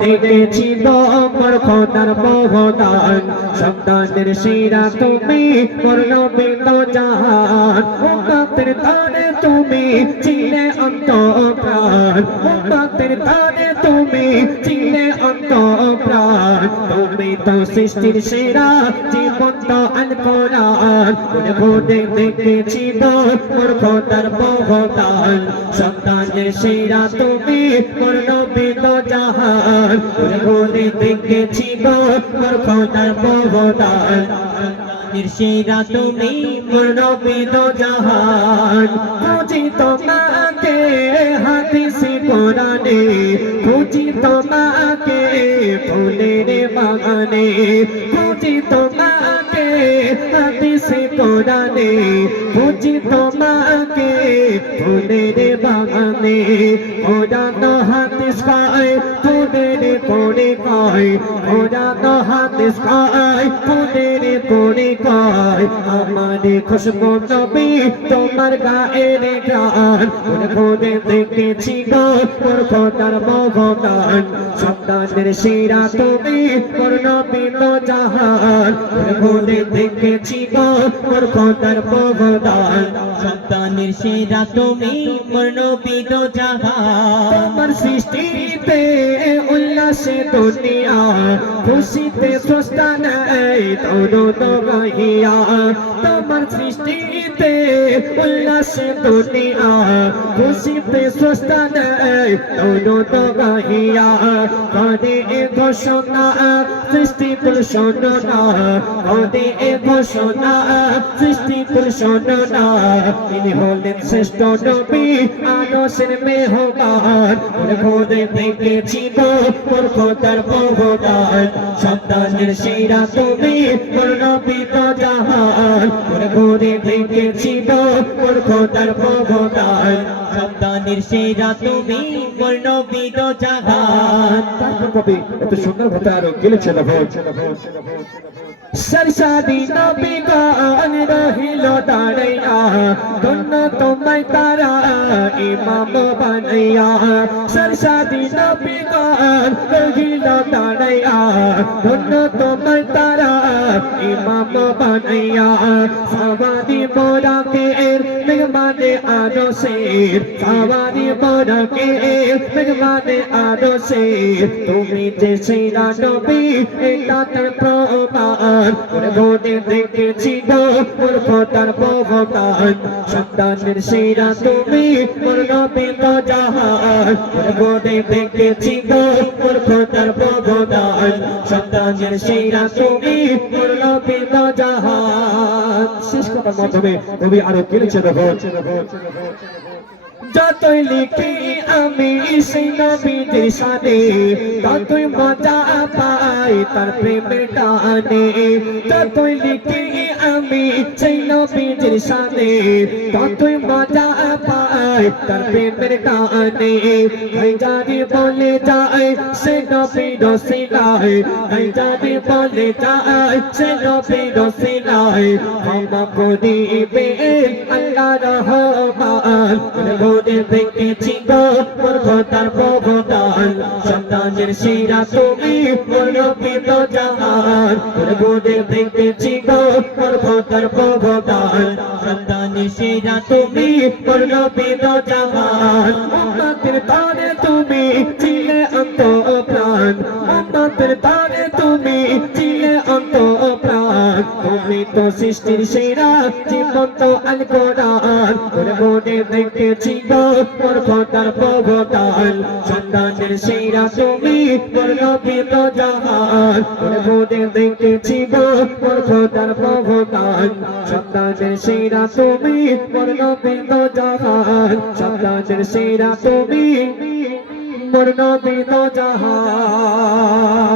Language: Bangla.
দেখেছি তোমার খোদার মহদান সন্তানের সেরা তুমি মোর নবী তো জাহান উম্মতের তানে তুমি ছিলে অন্তঃপ্রাণ উম্মতের তানে তুমি ছিলে অন্তঃপ্রাণ তুমি তো সৃষ্টির সেরা জীবন তো আল কোরআন ঘুরে দেখেছি তোমার খোদার মহদান সন্তানের সেরা তুমি মোর নবী তো জাহান ঘুরে দেখেছি তোর খোদার মহদান সেরা তুমি মোর নবী তো জাহান খুঁজি তোমাকে হাদিসে কোরআনে খুঁজি তোমাকে ফুলের বাগানে খুঁজি তোমাকে হাদিসে কোরআনে খুঁজি তোমাকে ফুলের বাগানে ওরা তো হাদিস পায় ফুলের কোণে কয় ওরা তো হাদিস পায় ফুলের কোণে কয় আমার খুশবু নবী তোমার গায়ের গান ঘুরে দেখেছি গো মোর খোদার মহদান সন্তানের সেরা তুমি মোর নবী তো জাহান ঘুরে দেখেছি গো মোর খোদার মহদান সন্তানের সেরা তুমি মোর নবী তো জাহান তোমার সৃষ্টিতে উল্লাসে দুনিয়া খুশিতে স্রষ্টা নেই দৌড় গাহিয়া তোমার সৃষ্টিতে উল্লাসে দুনিয়া খুশিতে স্রষ্টা নেই দৌড় গাহিয়া করে ঘোষণা সৃষ্টি ঘোষণা করে ঘোষণা সৃষ্টি ঘোষণা তিনি হলেন শ্রেষ্ঠ নবী আনসের মেহমান ঘুরে দেখেছি মোর খোদার মহদান সন্তানের সেরা তুমি মোর নবী তো জাহান ঘুরে দেখেছি মোর খোদার মহদান সন্তানের সেরা তুমি মোর নবী তো জাহান তারপর কবি এত সুন্দর কথা আরো গেলেছে सरसादी नबी गान रहिलो दाड़ैया दोनों तुम्हें तारा इमाम बनैया सरसादी नबी गान रहिलो दाड़ैया दोनों तुम्हें तारा इमाम बनैया सवारी मोरा के मेहमाने आनो से सवारी मोरा के मेहमाने आनो से तुम्हें जैसे नबी तातर प्रमाण ঘুরে দেখেছি মোর খোদার মহদান সন্তানের সেরা তুমি মোর নবী তো জাহান ঘুরে দেখেছি মোর খোদার মহদান সন্তানের সেরা তুমি মোর নবী তো জাহান শেষ কথার মাধ্যমে কবি আরো গেলেছে দেখো যতই লিখি আমি সেই নবীর শানে ততই মজা পাই তার প্রেমের টানে যতই লিখি আমি সেই নবীর শানে ততই মজা পাই তার প্রেমের টানে জানি বলে যায় সে নবীর সিলাই জানি বলে যায় সে নবীর সিলাই ক্ষমা করিবে আল্লাহ রহমান ঘুরে দেখেছি মোর খোদার মহদান সন্তানের সেরা তুমি মোর নবী তো জাহান ঘুরে দেখেছি মোর খোদার মহদান সন্তানের সেরা তুমি মোর নবী তো জাহান উম্মতের তানে তুমি ছিলে অন্তঃপ্রাণ উম্মতের তানে তুমি ছিলে অন্তঃপ্রাণ তুমি তো সৃষ্টির সেরা জীবন তো আল কোরআন ঘুরে দেখেছি মোর খোদার মহদান সন্তানের সেরা তুমি মোর নবী তো জাহান ঘুরে দেখেছি মোর খোদার মহদান সন্তানের সেরা তুমি মোর নবী তো জাহান সন্তানের সেরা তুমি মোর নবী তো জাহান।